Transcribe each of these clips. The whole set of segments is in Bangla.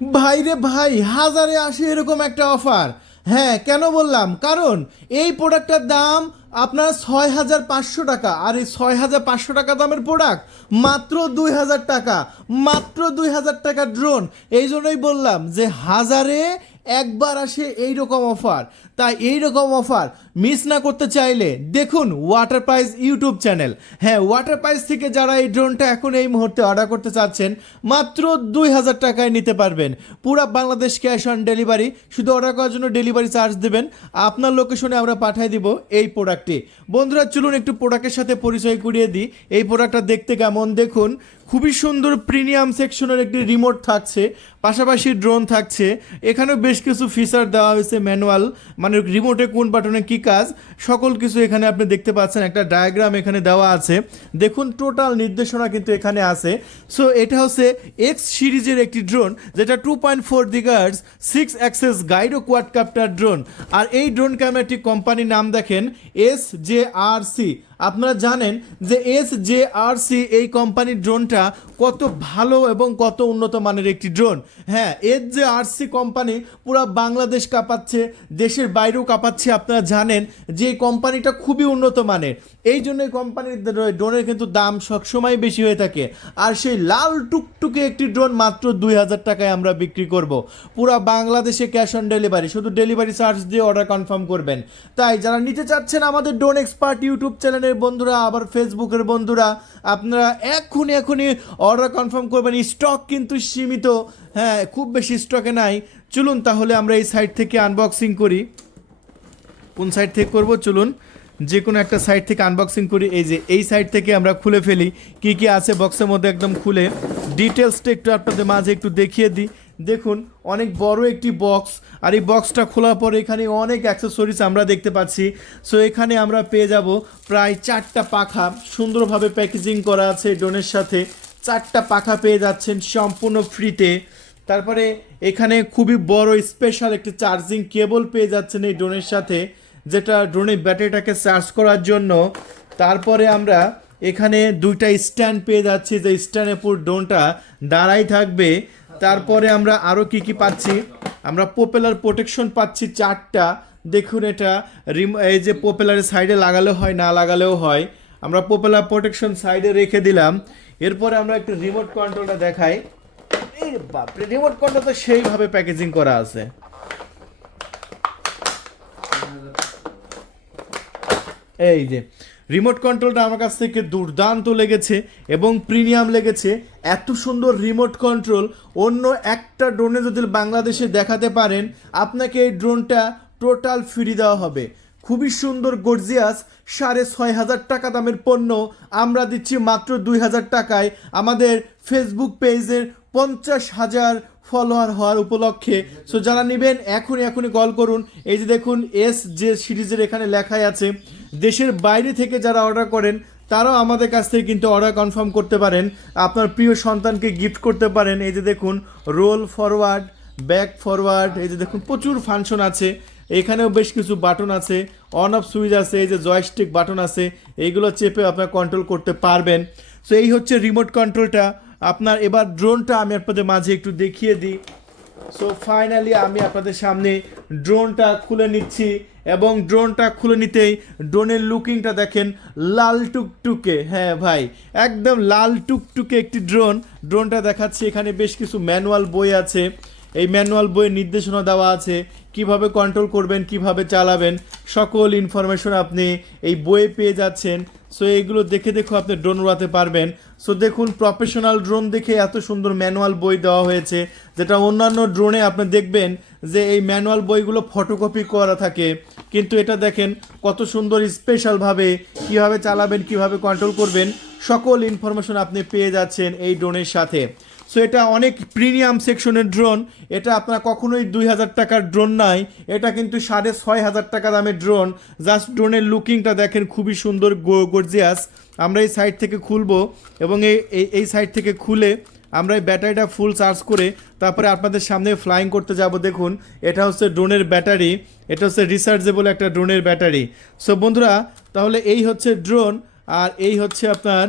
ভাই রে ভাই, হাজারে আসে এরকম একটা অফার হ্যাঁ কেন বললাম? কারণ এই প্রোডাক্টটার দাম আপনার ছয় হাজার পাঁচশো টাকা। আর এই ছয় হাজার পাঁচশো টাকা দামের প্রোডাক্ট মাত্র দুই হাজার টাকা। মাত্র দুই হাজার টাকা ড্রোন এই জন্যই বললাম যে হাজারে একবার আসে এই রকম অফার। তাই এই রকম অফার মিস না করতে চাইলে দেখুন ওয়াটার প্রাইস ইউটিউব চ্যানেল হ্যাঁ ওয়াটার প্রাইস থেকে যারা এই ড্রোনটা এখন এই মুহূর্তে অর্ডার করতে চাচ্ছেন, মাত্র দুই হাজার টাকায় নিতে পারবেন। পুরো বাংলাদেশ ক্যাশ অন ডেলিভারি শুধু অর্ডার করার জন্য ডেলিভারি চার্জ দেবেন। আপনার লোকেশনে আমরা পাঠিয়ে দিব এই প্রোডাক্টটি বন্ধুরা, চলুন একটু প্রোডাক্টের সাথে পরিচয় করিয়ে দিই। এই প্রোডাক্টটা দেখতে কেমন? দেখুন খুবই সুন্দর প্রিমিয়াম সেকশনের একটি রিমোট থাকছে, পাশাপাশি ড্রোন থাকছে। এখানেও বেশ কিছু ফিচার দেওয়া হয়েছে ম্যানুয়াল মানে রিমোটে কোন বাটনে কি কাজ, সকল কিছু এখানে আপনি দেখতে পাচ্ছেন। একটা ডায়াগ্রাম এখানে দেওয়া আছে। দেখুন টোটাল নির্দেশনা কিন্তু এখানে আছে। সো এটা হচ্ছে এক্স সিরিজের একটি ড্রোন যেটা two point four gigahertz six axis Guido quadcopter drone আর এই ড্রোন ক্যামেরাটি কোম্পানির নাম দেখেন এস জে আর সি আপনারা জানেন যে এস জে আর সি এই কোম্পানির ড্রোনটা কত ভালো এবং কত উন্নত মানের একটি ড্রোন। হ্যাঁ S J R C company পুরো বাংলাদেশ কাঁপাচ্ছে, দেশের বাইরেও কাঁপাচ্ছে, আপনারা জানেন যে এই কোম্পানিটা খুবই উন্নত মানের। এই জন্য এই কোম্পানির ড্রোনের কিন্তু দাম সবসময় বেশি হয়ে থাকে। আর সেই লাল টুকটুকে একটি ড্রোন মাত্র দুই হাজার টাকায় আমরা বিক্রি করব। পুরা বাংলাদেশে ক্যাশ অন ডেলিভারি, শুধু ডেলিভারি চার্জ দিয়ে অর্ডার কনফার্ম করবেন। তাই যারা নিতে চাচ্ছেন আমাদের ড্রোন এক্সপার্ট ইউটিউব চ্যানেলের বন্ধুরা, আবার ফেসবুকের বন্ধুরা, আপনারা এক্ষুনি এখনই অর্ডার কনফার্ম করবেন স্টক কিন্তু সীমিত। হ্যাঁ খুব বেশি স্টকে নাই। চলুন তাহলে আমরা এই সাইট থেকে আনবক্সিং করি। কোন সাইড থেকে করব? চলুন, যে কোনো একটা সাইড থেকে আনবক্সিং করি। এই যে, এই সাইড থেকে আমরা খুলে ফেলি। কি কি আছে? বক্সের মধ্যে একদম খুলে। ডিটেলসটা একটু আপনাদের মাঝে একটু দেখিয়ে দিই। দেখুন, অনেক বড় একটি বক্স আর এই বক্সটা খোলার পরে এখানে অনেক অ্যাক্সেসরিজ আমরা দেখতে পাচ্ছি। সো এখানে আমরা পেয়ে যাব প্রায় চারটা পাখা, সুন্দরভাবে প্যাকেজিং করা আছে ড্রোনের সাথে। চারটা পাখা পেয়ে যাচ্ছেন সম্পূর্ণ ফ্রিতে তারপরে এখানে খুবই বড় স্পেশাল একটি চার্জিং কেবল পেয়ে যাচ্ছেন এই ড্রোনের সাথে, যেটা ড্রোনের ব্যাটারিটাকে চার্জ করার জন্য। তারপরে আমরা এখানে দুইটা স্ট্যান্ড পেয়ে যাচ্ছি, যে স্ট্যান্ডের উপর ড্রোনটা দাঁড়াই থাকবে। তারপরে আমরা আরও কি কি পাচ্ছি? আমরা পোপেলার প্রোটেকশন পাচ্ছি চারটা। দেখুন এটা রিম- এই যে পপুলারের সাইডে লাগালেও হয়, না লাগালেও হয়। আমরা পপুলার প্রোটেকশন সাইডে রেখে দিলাম। এরপরে আমরা একটু রিমোট কন্ট্রোলটা দেখাই। এই বাপরে রিমোট কন্ট্রোল তো সেইভাবে প্যাকেজিং করা আছে। এই যে রিমোট কন্ট্রোলটা আমার কাছ থেকে দুর্দান্ত লেগেছে এবং প্রিমিয়াম লেগেছে। এত সুন্দর রিমোট কন্ট্রোল অন্য একটা ড্রোনে যদি বাংলাদেশে দেখাতে পারেন, আপনাকে এই ড্রোনটা টোটাল ফ্রি দেওয়া হবে। খুবই সুন্দর গর্জিয়াস সাড়ে ছয় হাজার টাকা দামের পণ্য। আমরা দিচ্ছি মাত্র দুই হাজার টাকায়। আমাদের ফেসবুক পেজের পঞ্চাশ হাজার ফলোয়ার হওয়ার উপলক্ষে। সো যারা নেবেন, এখনই এখনই কল করুন। এই যে দেখুন এস যে সিরিজের এখানে লেখাই আছে। দেশের বাইরে থেকে যারা অর্ডার করেন, তারাও আমাদের কাছ থেকে কিন্তু অর্ডার কনফার্ম করতে পারেন। আপনার প্রিয় সন্তানকে গিফট করতে পারেন। এই যে দেখুন রোল ফরওয়ার্ড ব্যাক ফরওয়ার্ড এই যে দেখুন, প্রচুর ফাংশন আছে। এখানেও বেশ কিছু বাটন আছে। অন অফ সুইচ আছে, এই যে জয়স্টিক বাটন আছে। এইগুলো চেপে আপনার কন্ট্রোল করতে পারবেন। সো এই হচ্ছে রিমোট কন্ট্রোলটা আপনার এবার ড্রোনটা আমি আপনাদের মাঝে একটু দেখিয়ে দিই। সো ফাইনালি আমি আপনাদের সামনে ড্রোনটা খুলে নিচ্ছি। এবং ড্রোনটা খুলে নিতেই ড্রোনের লুকিংটা দেখেন লাল টুকটুকে। হ্যাঁ ভাই, একদম লাল টুকটুকে একটি ড্রোন। ড্রোনটা দেখাচ্ছে, এখানে বেশ কিছু ম্যানুয়াল বই আছে। এই ম্যানুয়াল বইয়ের নির্দেশনা দেওয়া আছে, কীভাবে কন্ট্রোল করবেন, কীভাবে চালাবেন, সকল ইনফরমেশন আপনি এই বইয়ে পেয়ে যাচ্ছেন। সো এইগুলো দেখে দেখে আপনি ড্রোন উড়াতে পারবেন। সো দেখুন প্রফেশনাল ড্রোন দেখে এত সুন্দর ম্যানুয়াল বই দেওয়া হয়েছে, যেটা অন্যান্য ড্রোনে আপনি দেখবেন যে এই ম্যানুয়াল বইগুলো ফটোকপি করা থাকে। কিন্তু এটা দেখেন কত সুন্দর স্পেশালভাবে কীভাবে চালাবেন, কীভাবে কন্ট্রোল করবেন, সকল ইনফরমেশন আপনি পেয়ে যাচ্ছেন এই ড্রোনের সাথে। সো এটা অনেক প্রিমিয়াম সেকশনের ড্রোন এটা আপনার কখনোই দুই হাজার টাকার ড্রোন নাই। এটা কিন্তু সাড়ে ছয় হাজার টাকা দামের ড্রোন জাস্ট ড্রোনের লুকিংটা দেখেন খুবই সুন্দর গর্জিয়াস আমরা এই সাইড থেকে খুলবো এবং এই, এই- সাইড থেকে খুলে আমরা এই ব্যাটারিটা ফুল চার্জ করে তারপরে আপনাদের সামনে ফ্লাইং করতে যাব। দেখুন, এটা হচ্ছে ড্রোনের ব্যাটারি, এটা হচ্ছে রিসার্চেবল একটা ড্রোনের ব্যাটারি। সো বন্ধুরা, তাহলে এই হচ্ছে ড্রোন আর এই হচ্ছে আপনার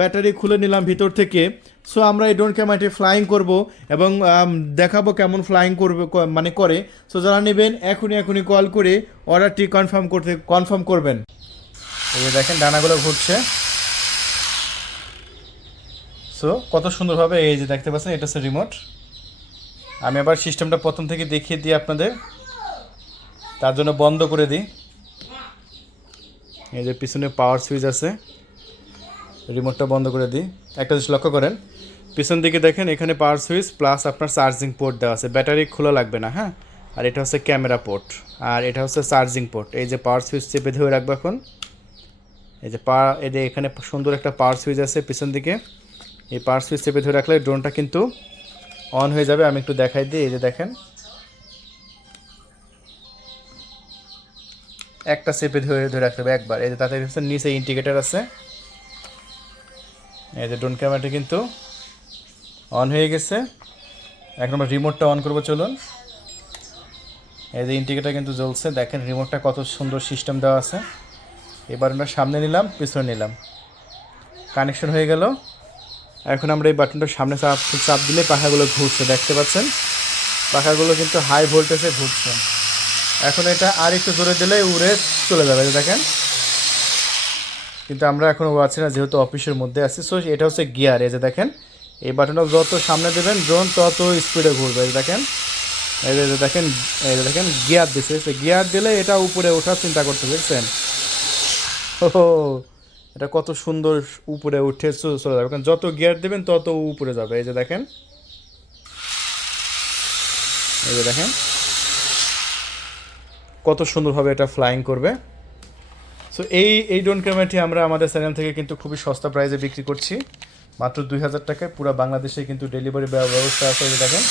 ব্যাটারি খুলে নিলাম ভিতর থেকে। সো আমরা এই ড্রোন ক্যামেরাটি ফ্লাইং করব এবং দেখাবো কেমন ফ্লাইং করবে মানে করে। সো যারা নেবেন, এখনই এখনই কল করে অর্ডারটি কনফার্ম করতে কনফার্ম করবেন। এই যে দেখেন, ডানাগুলো ঘুরছে। সো কত সুন্দরভাবে এই যে দেখতে পাচ্ছেন, এটা হচ্ছে রিমোট আমি আবার সিস্টেমটা প্রথম থেকে দেখিয়ে দিই আপনাদের। তার জন্য বন্ধ করে দিই। এই যে পিছনে পাওয়ার সুইচ আছে। রিমোটটা বন্ধ করে দিই। একটা জিনিস লক্ষ্য করেন, পিছন দিকে দেখেন এখানে পাওয়ার সুইচ প্লাস আপনার চার্জিং পোর্ট দেওয়া আছে। ব্যাটারি খোলা লাগবে না হ্যাঁ? আর এটা হচ্ছে ক্যামেরা পোর্ট আর এটা হচ্ছে চার্জিং পোর্ট এই যে পাওয়ার সুইচ চেপে ধরে রাখব এখন। এই যে পা এই যে এখানে সুন্দর একটা পাওয়ার সুইচ আছে পিছন দিকে। এই পাওয়ার সুইচ চেপে ধরে রাখলে ড্রোনটা কিন্তু অন হয়ে যাবে। আমি একটু দেখাই দিই, এই যে দেখেন। একটা চেপে ধরে ধরে রাখতে হবে একবার। এই যে তাতে হচ্ছে নিচে ইন্ডিকেটার আছে। এই যে ড্রোন ক্যামেরাটি কিন্তু অন হয়ে গেছে। এখন আমরা রিমোটটা অন করব, চলুন। এই যে ইন্ডিকেটার কিন্তু জ্বলছে। দেখেন রিমোটটা কত সুন্দর সিস্টেম দেওয়া আছে। এবার আমরা সামনে নিলাম, পিছনে নিলাম। কানেকশন হয়ে গেল। এখন আমরা এই বাটনটা সামনে চাপ চাপ দিলে পাখাগুলো ঘুরছে, দেখতে পাচ্ছেন? পাখাগুলো কিন্তু হাই ভোল্টেজে ঘুরছে। এখন এটা আর একটু জোরে দিলে উড়ে চলে যাবে দেখেন। কিন্তু আমরা এখন আছি না, যেহেতু অফিসের মধ্যে আছি সো এটা হচ্ছে গিয়ার এই যে দেখেন। এই বাটনটা যত সামনে দেবেন ড্রোন তত স্পিডে ঘুরবে দেখেন। এই যে দেখেন, এই যে দেখেন গিয়ার দিছে গিয়ার দিলে এটা উপরে ওঠার চিন্তা করতে দেখছেন? ও এটা কত সুন্দর উপরে উঠে চলে যাবে। কারণ যত গিয়ার দেবেন তত উপরে যাবে। এই যে দেখেন। এই যে দেখেন। কত সুন্দরভাবে এটা ফ্লাইং করবে। সো এই এই ড্রোন ক্যামেরাটি আমরা আমাদের চ্যানেল থেকে কিন্তু খুবই সস্তা প্রাইসে বিক্রি করছি। মাত্র দুই হাজার টাকায় পুরো বাংলাদেশে কিন্তু ডেলিভারি ব্যবস্থা আছে। দেখেন।